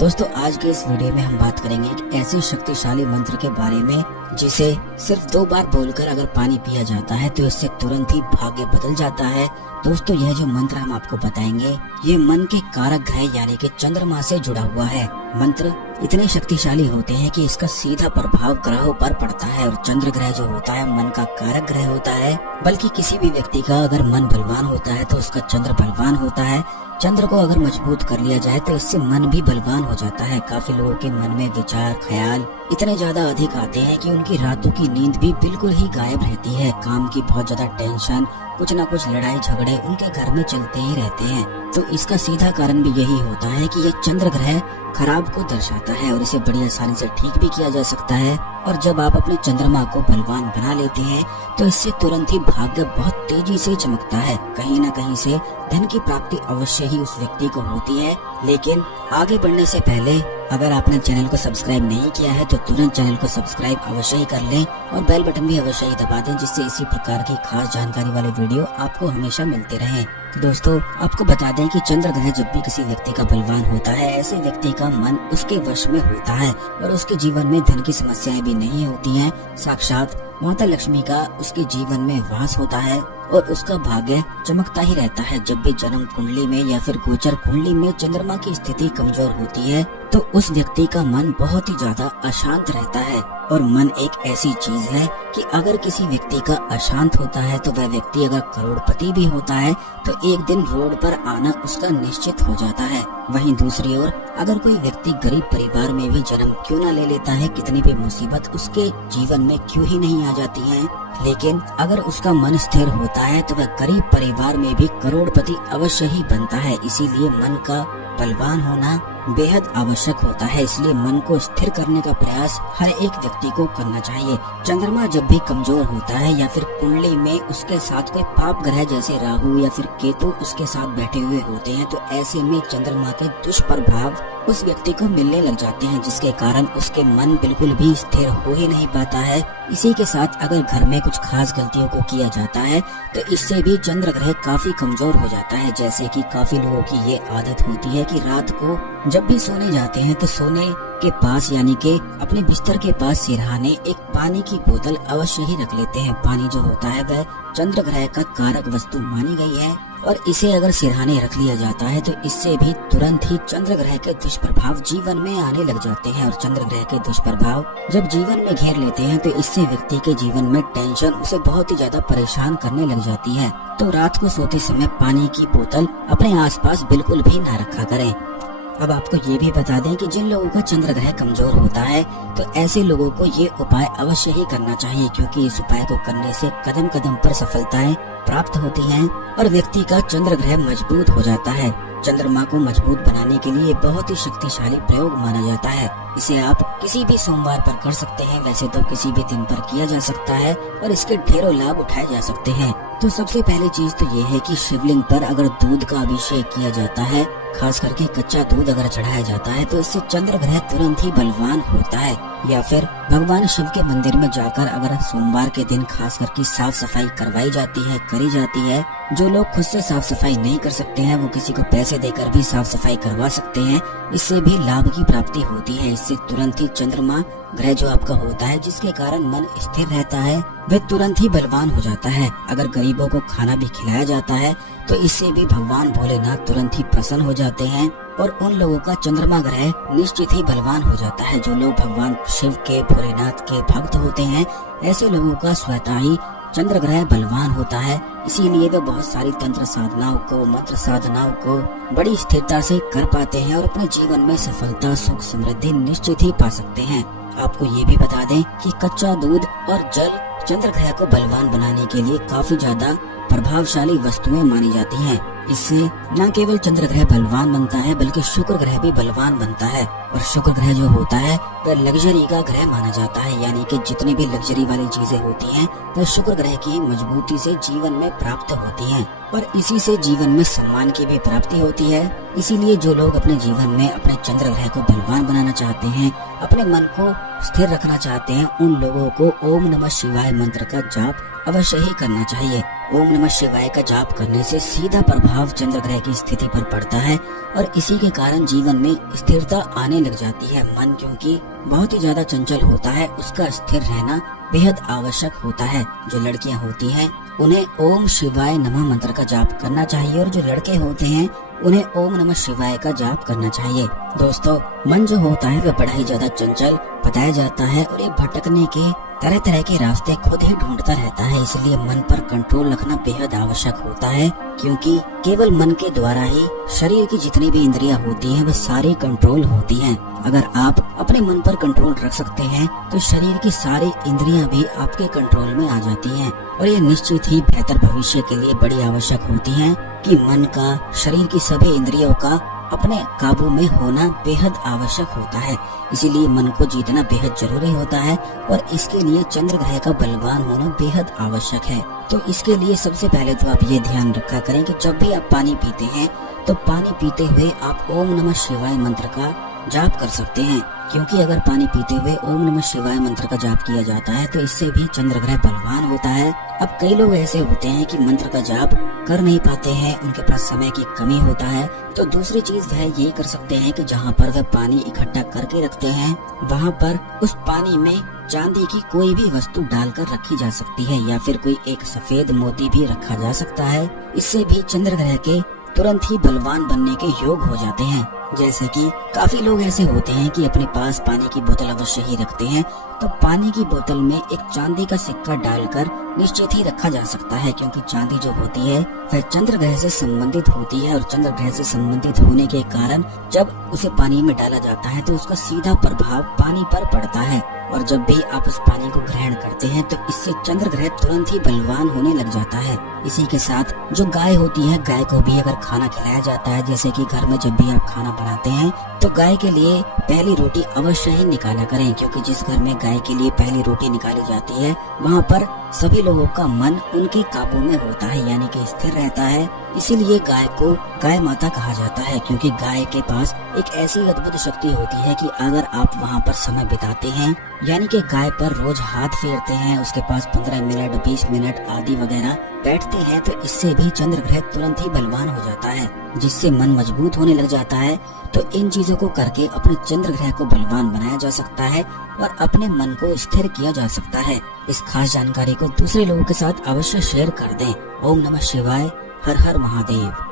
दोस्तों आज के इस वीडियो में हम बात करेंगे एक ऐसे शक्तिशाली मंत्र के बारे में जिसे सिर्फ 2 बार बोलकर अगर पानी पिया जाता है तो इससे तुरंत ही भाग्य बदल जाता है। दोस्तों यह जो मंत्र हम आपको बताएंगे ये मन के कारक ग्रह यानी कि चंद्रमा से जुड़ा हुआ है। मंत्र इतने शक्तिशाली होते हैं कि इसका सीधा प्रभाव ग्रहों पर पड़ता है और चंद्र ग्रह जो होता है मन का कारक ग्रह होता है। बल्कि किसी भी व्यक्ति का अगर मन बलवान होता है तो उसका चंद्र बलवान होता है। चंद्र को अगर मजबूत कर लिया जाए तो इससे मन भी बलवान हो जाता है। काफी लोगों के मन में विचार ख्याल इतने ज्यादा अधिक आते हैं कि उनकी रातों की नींद भी बिल्कुल ही गायब रहती है। काम की बहुत ज्यादा टेंशन, कुछ ना कुछ लड़ाई झगड़े उनके घर में चलते ही रहते हैं। तो इसका सीधा कारण भी यही होता है कि ये चंद्र ग्रह खराब को दर्शाता है और इसे बड़ी आसानी से ठीक भी किया जा सकता है। और जब आप अपने चंद्रमा को बलवान बना लेते हैं तो इससे तुरंत ही भाग्य बहुत तेजी से चमकता है। कहीं न कहीं से धन की प्राप्ति अवश्य ही उस व्यक्ति को होती है। लेकिन आगे बढ़ने से पहले अगर आपने चैनल को सब्सक्राइब नहीं किया है तो तुरंत चैनल को सब्सक्राइब अवश्य ही कर लें और बेल बटन भी अवश्य ही दबा दें, जिससे इसी प्रकार की खास जानकारी वाले वीडियो आपको हमेशा मिलते रहें। तो दोस्तों आपको बता दें कि चंद्र ग्रह जब भी किसी व्यक्ति का बलवान होता है ऐसे व्यक्ति का मन उसके वश में होता है और उसके जीवन में धन की समस्याएं भी नहीं होती हैं। साक्षात माता लक्ष्मी का उसके जीवन में वास होता है और उसका भाग्य चमकता ही रहता है। जब भी जन्म कुंडली में या फिर गोचर कुंडली में चंद्रमा की स्थिति कमजोर होती है तो उस व्यक्ति का मन बहुत ही ज्यादा अशांत रहता है। और मन एक ऐसी चीज है कि अगर किसी व्यक्ति का अशांत होता है तो वह व्यक्ति अगर करोड़पति भी होता है तो एक दिन रोड पर आना उसका निश्चित हो जाता है। वहीं दूसरी ओर अगर कोई व्यक्ति गरीब परिवार में भी जन्म क्यों न ले लेता है, कितनी भी मुसीबत उसके जीवन में क्यों ही नहीं आ जाती है, लेकिन अगर उसका मन स्थिर होता है तो वह गरीब परिवार में भी करोड़पति अवश्य ही बनता है। इसीलिए मन का बलवान होना बेहद आवश्यक होता है। इसलिए मन को स्थिर करने का प्रयास हर एक व्यक्ति को करना चाहिए। चंद्रमा जब भी कमजोर होता है या फिर कुंडली में उसके साथ कोई पाप ग्रह जैसे राहु या फिर केतु उसके साथ बैठे हुए होते हैं तो ऐसे में चंद्रमा के दुष्प्रभाव उस व्यक्ति को मिलने लग जाते हैं, जिसके कारण उसके मन बिल्कुल भी स्थिर हो ही नहीं पाता है। इसी के साथ अगर घर में कुछ खास गलतियों को किया जाता है तो इससे भी चंद्र ग्रह काफी कमजोर हो जाता है। जैसे कि काफी लोगों की ये आदत होती है कि रात को जब भी सोने जाते हैं तो सोने के पास यानी कि अपने बिस्तर के पास सिरहाने एक पानी की बोतल अवश्य ही रख लेते हैं। पानी जो होता है वह चंद्र ग्रह का कारक वस्तु मानी गई है और इसे अगर सिरहाने रख लिया जाता है तो इससे भी तुरंत ही चंद्र ग्रह के दुष्प्रभाव जीवन में आने लग जाते हैं। और चंद्र ग्रह के दुष्प्रभाव जब जीवन में घेर लेते हैं तो इससे व्यक्ति के जीवन में टेंशन उसे बहुत ही ज्यादा परेशान करने लग जाती है। तो रात को सोते समय पानी की बोतल अपने आसपास बिल्कुल भी न रखा करें। अब आपको ये भी बता दें कि जिन लोगों का चंद्र ग्रह कमजोर होता है तो ऐसे लोगों को ये उपाय अवश्य ही करना चाहिए, क्योंकि इस उपाय को करने से कदम कदम पर सफलताएं प्राप्त होती हैं और व्यक्ति का चंद्र ग्रह मजबूत हो जाता है। चंद्रमा को मजबूत बनाने के लिए बहुत ही शक्तिशाली प्रयोग माना जाता है। इसे आप किसी भी सोमवार पर कर सकते हैं, वैसे तो किसी भी दिन पर किया जा सकता है और इसके ढेरों लाभ उठाए जा सकते हैं। तो सबसे पहली चीज तो ये है कि शिवलिंग पर अगर दूध का अभिषेक किया जाता है, खास करके कच्चा दूध अगर चढ़ाया जाता है तो इससे चंद्र ग्रह तुरंत ही बलवान होता है। या फिर भगवान शिव के मंदिर में जाकर अगर सोमवार के दिन खास करके साफ सफाई करवाई जाती है, करी जाती है। जो लोग खुद से साफ सफाई नहीं कर सकते हैं वो किसी को पैसे देकर भी साफ सफाई करवा सकते हैं। इससे भी लाभ की प्राप्ति होती है। इससे तुरंत ही चंद्रमा ग्रह जो आपका होता है जिसके कारण मन स्थिर रहता है वह तुरंत ही बलवान हो जाता है। अगर गरीबों को खाना भी खिलाया जाता है तो इससे भी भगवान भोलेनाथ तुरंत ही प्रसन्न हो जाते हैं और उन लोगों का चंद्रमा ग्रह निश्चित ही बलवान हो जाता है। जो लोग भगवान शिव के भोलेनाथ के भक्त होते हैं ऐसे लोगों का स्वतः ही चंद्र ग्रह बलवान होता है। इसीलिए वे बहुत सारी तंत्र साधनाओं को, मंत्र साधनाओं को बड़ी स्थिरता से कर पाते हैं और अपने जीवन में सफलता, सुख, समृद्धि निश्चित ही पा सकते हैं। आपको ये भी बता दें कि कच्चा दूध और जल चंद्र ग्रह को बलवान बनाने के लिए काफी ज्यादा प्रभावशाली वस्तुएं मानी जाती हैं। इससे न केवल चंद्र ग्रह बलवान बनता है बल्कि शुक्र ग्रह भी बलवान बनता है। और शुक्र ग्रह जो होता है वह लग्जरी का ग्रह माना जाता है, यानी कि जितनी भी लग्जरी वाली चीजें होती हैं वह शुक्र ग्रह की मजबूती से जीवन में प्राप्त होती हैं और इसी से जीवन में सम्मान की भी प्राप्ति होती है। इसीलिए जो लोग अपने जीवन में अपने चंद्र ग्रह को बलवान बनाना चाहते हैं, अपने मन को स्थिर रखना चाहते हैं, उन लोगों को ओम नमः शिवाय मंत्र का जाप अवश्य ही करना चाहिए। ओम नमः शिवाय का जाप करने से सीधा प्रभाव चंद्र ग्रह की स्थिति पर पड़ता है और इसी के कारण जीवन में स्थिरता आने लग जाती है। मन क्योंकि बहुत ही ज्यादा चंचल होता है, उसका स्थिर रहना बेहद आवश्यक होता है। जो लड़कियां होती हैं उन्हें ओम शिवाय नमः मंत्र का जाप करना चाहिए और जो लड़के होते हैं उन्हें ओम नमः शिवाय का जाप करना चाहिए। दोस्तों, मन जो होता है वह बड़ा ही ज्यादा चंचल बताया जाता है और ये भटकने के तरह तरह के रास्ते खुद ही ढूंढता रहता है। इसलिए मन पर कंट्रोल रखना बेहद आवश्यक होता है, क्योंकि केवल मन के द्वारा ही शरीर की जितनी भी इंद्रियां होती हैं वे सारी कंट्रोल होती हैं। अगर आप अपने मन पर कंट्रोल रख सकते हैं तो शरीर की सारी इंद्रियां भी आपके कंट्रोल में आ जाती हैं और ये निश्चित ही बेहतर भविष्य के लिए बड़ी आवश्यक होती है कि मन का, शरीर की सभी इंद्रियों का अपने काबू में होना बेहद आवश्यक होता है। इसीलिए मन को जीतना बेहद जरूरी होता है और इसके लिए चंद्र ग्रह का बलवान होना बेहद आवश्यक है। तो इसके लिए सबसे पहले तो आप ये ध्यान रखा करें कि जब भी आप पानी पीते हैं तो पानी पीते हुए आप ओम नमः शिवाय मंत्र का जाप कर सकते हैं, क्योंकि अगर पानी पीते हुए ओम नमः शिवाय मंत्र का जाप किया जाता है तो इससे भी चंद्र ग्रह बलवान होता है। अब कई लोग ऐसे होते हैं कि मंत्र का जाप कर नहीं पाते हैं, उनके पास समय की कमी होता है, तो दूसरी चीज वह ये कर सकते हैं कि जहाँ पर वह पानी इकट्ठा करके रखते हैं वहाँ पर उस पानी में चांदी की कोई भी वस्तु डालकर रखी जा सकती है या फिर कोई एक सफेद मोती भी रखा जा सकता है। इससे भी चंद्र ग्रह के तुरंत ही बलवान बनने के योग हो जाते हैं। जैसे कि काफी लोग ऐसे होते हैं कि अपने पास पानी की बोतल अवश्य ही रखते हैं, तो पानी की बोतल में एक चांदी का सिक्का डालकर निश्चित ही रखा जा सकता है, क्योंकि चांदी जो होती है वह चंद्र ग्रह से संबंधित होती है और चंद्र ग्रह से संबंधित होने के कारण जब उसे पानी में डाला जाता है तो उसका सीधा प्रभाव पानी पर पड़ता है और जब भी आप उस पानी को ग्रहण करते हैं तो इससे चंद्र ग्रह तुरंत ही बलवान होने लग जाता है। इसी के साथ जो गाय होती है, गाय को भी अगर खाना खिलाया जाता है, जैसे कि घर में जब भी आप खाना बनाते हैं तो गाय के लिए पहली रोटी अवश्य ही निकाला करें, क्योंकि जिस घर में गाय के लिए पहली रोटी निकाली जाती है वहाँ पर सभी लोगों का मन उनके काबू में होता है, यानी कि स्थिर रहता है। इसीलिए गाय को गाय माता कहा जाता है, क्योंकि गाय के पास एक ऐसी अद्भुत शक्ति होती है कि अगर आप वहाँ पर समय बिताते हैं, यानी कि गाय पर रोज हाथ फेरते हैं, उसके पास 15 मिनट 20 मिनट आदि वगैरह बैठते हैं, तो इससे भी चंद्र ग्रह तुरंत ही बलवान हो जाता है, जिससे मन मजबूत होने लग जाता है। तो इन चीजों को करके अपने चंद्र ग्रह को बलवान बनाया जा सकता है और अपने मन को स्थिर किया जा सकता है। इस खास जानकारी को दूसरे लोगों के साथ अवश्य शेयर कर दें। ओम नमः शिवाय। हर हर महादेव।